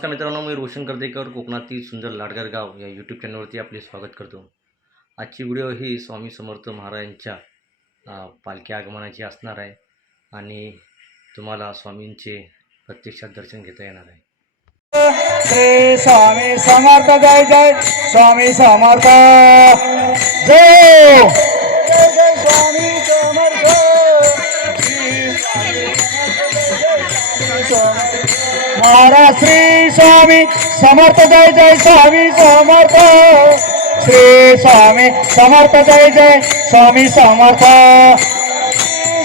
नमस्कार मित्रांनो, मी रोशन कर्देकर कोकणातील सुंदर लाडगर गाव या यूट्यूब चॅनलवरती आपले स्वागत करतो। आजची व्हिडिओ ही स्वामी समर्थ महाराजांच्या पालखी आगमनाची असणार आहे आणि तुम्हाला स्वामींचे प्रत्यक्षात दर्शन घेता येणार आहे। श्री स्वामी समर्थ जय जय स्वामी समर्थ जय जय स्वामी समर्थ महाराज श्री स्वामी समर्थ जय जय स्वामी समर्थ श्री स्वामी समर्थ जय जय स्वामी समर्थ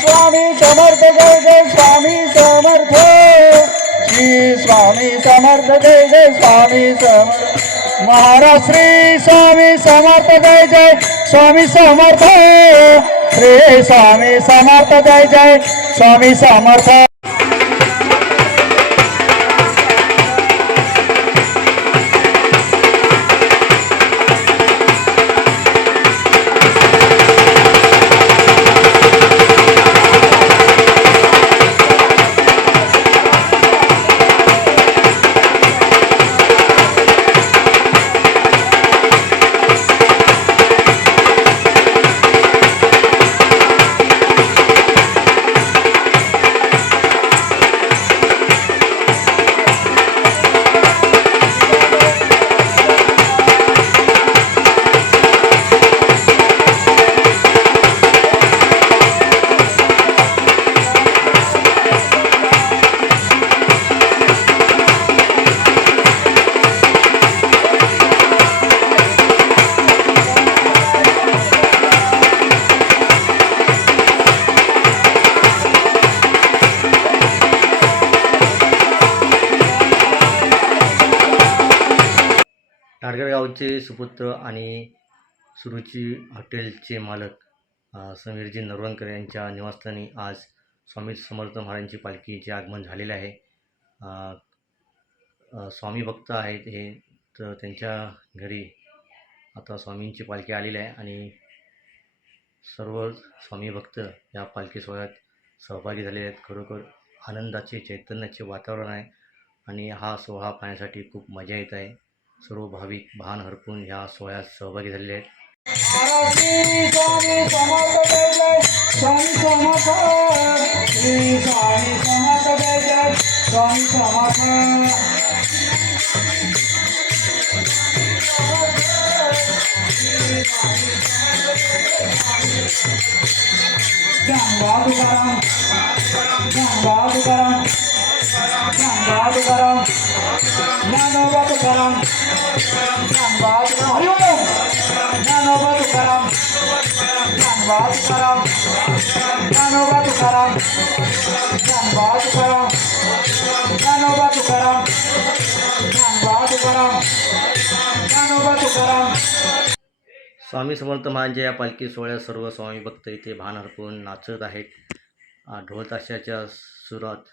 स्वामी समर्थ जय जय स्वामी समर्थ श्री स्वामी समर्थ जय जय स्वामी समर्थ महाराज श्री स्वामी समर्थ जय जय स्वामी समर्थ श्री स्वामी समर्थ जय जय स्वामी समर्थ। लाडगर गावचे सुपुत्र आणि सुरुची हॉटेलचे मालक समीरजी नरवणकर यांच्या निवासस्थानी आज स्वामी समर्थ महाराजांची पालखीचे आगमन झालेले आहे। स्वामी भक्त आहेत हे, तर त्यांच्या घरी आता स्वामींची पालखी आलेली आहे आणि सर्व स्वामी भक्त या पालखी सोहळ्यात सहभागी झालेले आहेत। खरोखर आनंदाचे चैतन्याचे वातावरण आहे आणि हा सोहळा पाहण्यासाठी खूप मजा येत आहे। सर्व भाविक भान हरपून ह्या सोहळ्यात सहभागी झालेले आहेत। स्वामी समर्थ महाराजांच्या या पालखी सोहळ्यात सर्व स्वामी भक्त इथे भान हरपून नाचत आहेत। ढोल ताशाच्या सुरात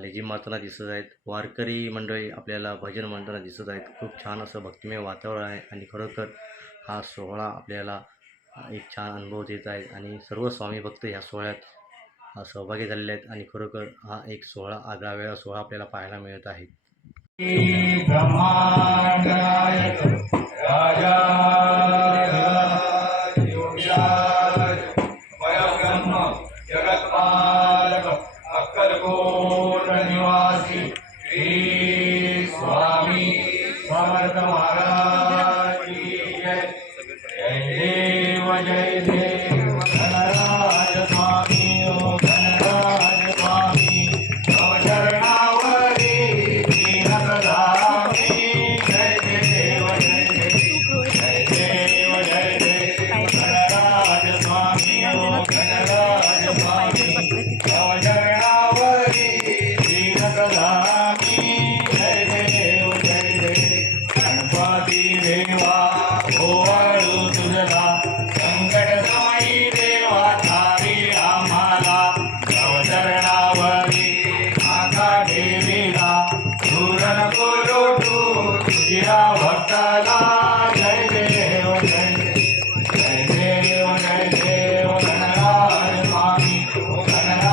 लेझिम मारताना दिसत आहेत। वारकरी मंडळी आपल्याला भजन म्हणताना दिसत आहेत। खूप छान असं भक्तिमय वातावरण आहे आणि खरोखर हा सोहळा आपल्याला एक छान अनुभव देत आहे आणि सर्व स्वामी भक्त ह्या सोहळ्यात सहभागी झालेले आहेत आणि खरोखर हा एक सोहळा आगळावेगळा सोहळा आपल्याला पाहायला मिळत आहे। समर्थ महाराज जय देव जय देव धनराज स्वामी ओ धनराज स्वामी शरणावरी दीनप्रदामी जय देव जय देव जय देव जय देव धनराज स्वामी ओ धनराज स्वामी शरणावरी दीनप्रदामी जय देव जय देव गणपती देवा ओवाळू तुझला संकट समयी देवा तारी आम्हाला चरणावरी माता देवीला दूर नको लोटू तुझ्या भक्ताला जय देव जय देव जय देव जय देव गणराज स्वामी गणराज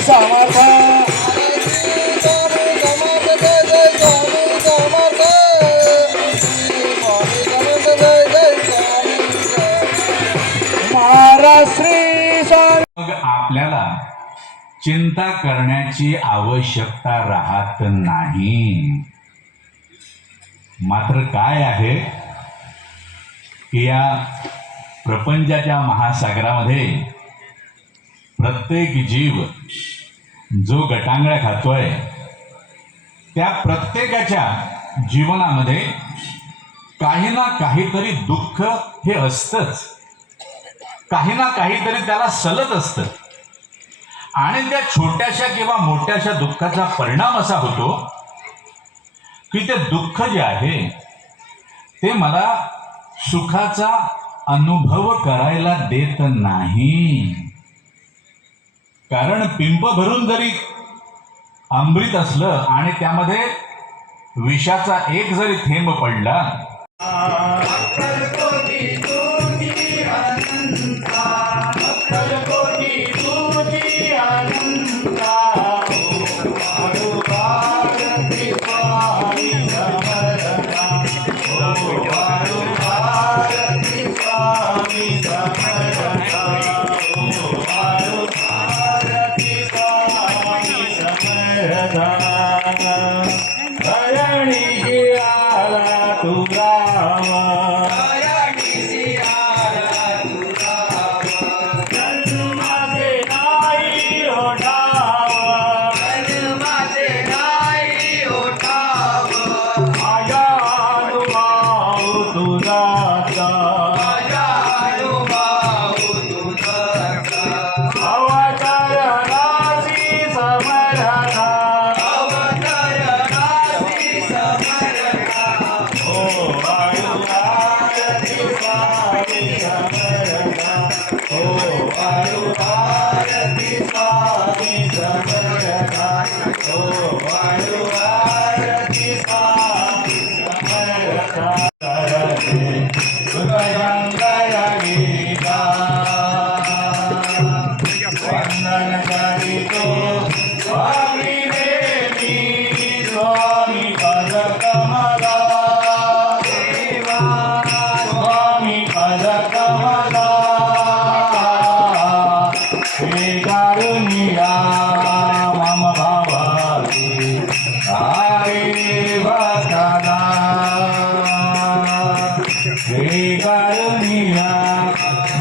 स्वामी समर्थ महाराज श्री स्वामी. मग आपल्याला चिंता करण्याची आवश्यकता राहत नाही. मात्र काय आहे की या प्रपंचाच्या महासागरामध्ये प्रत्येक जीव जो गटांगळ्या खातोय त्या प्रत्येकाच्या जीवनामध्ये काही ना काहीतरी दुःख हे असतंच, काही ना काहीतरी त्याला सलत असतं. आणि त्या छोट्याशा किंवा मोठ्याशा दुःखाचा परिणाम असा होतो की ते दुःख जे आहे ते मला सुखाचा अनुभव करायला देत नाही. कारण पिंप भरून जरी अमृत असलं आणि त्यामध्ये विषाचा एक जरी थेंब पडला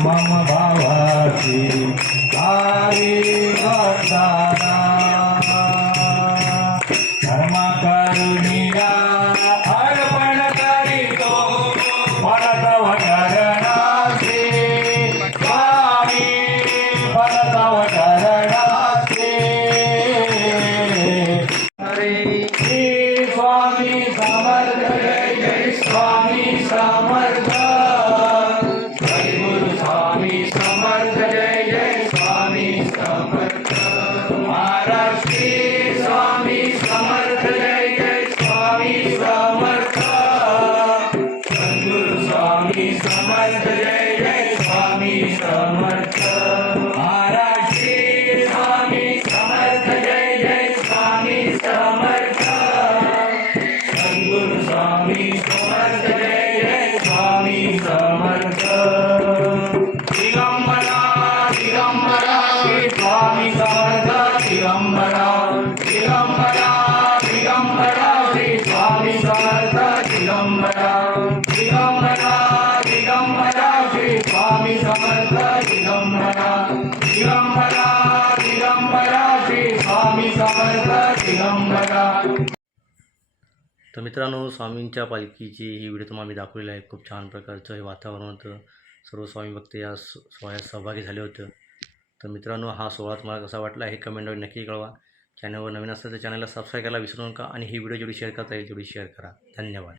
मम भावाची हरी भक्ताना धर्म करुणिया अर्पण करीतो परतव चरणाचे स्वामी परतव चरणाचे श्री स्वामी समर्थ जय जय स्वामी समर्थ तर मित्रांनो, स्वामींच्या पालखीची ही व्हिडिओ तुम्हाला मी दाखवलेली आहे. खूप छान प्रकारचं हे वातावरण होतं. सर्व स्वामी भक्त या सोहळ्यात सहभागी झाले होते. तर मित्रांनो, हा सोहळा तुम्हाला कसा वाटला हे कमेंटवर नक्की कळवा. चॅनलवर नवीन असेल तर चॅनलला सबस्क्राईब करायला विसरू नका आणि ही व्हिडिओ जेवढी शेअर करता येईल तेवढी शेअर करा. धन्यवाद.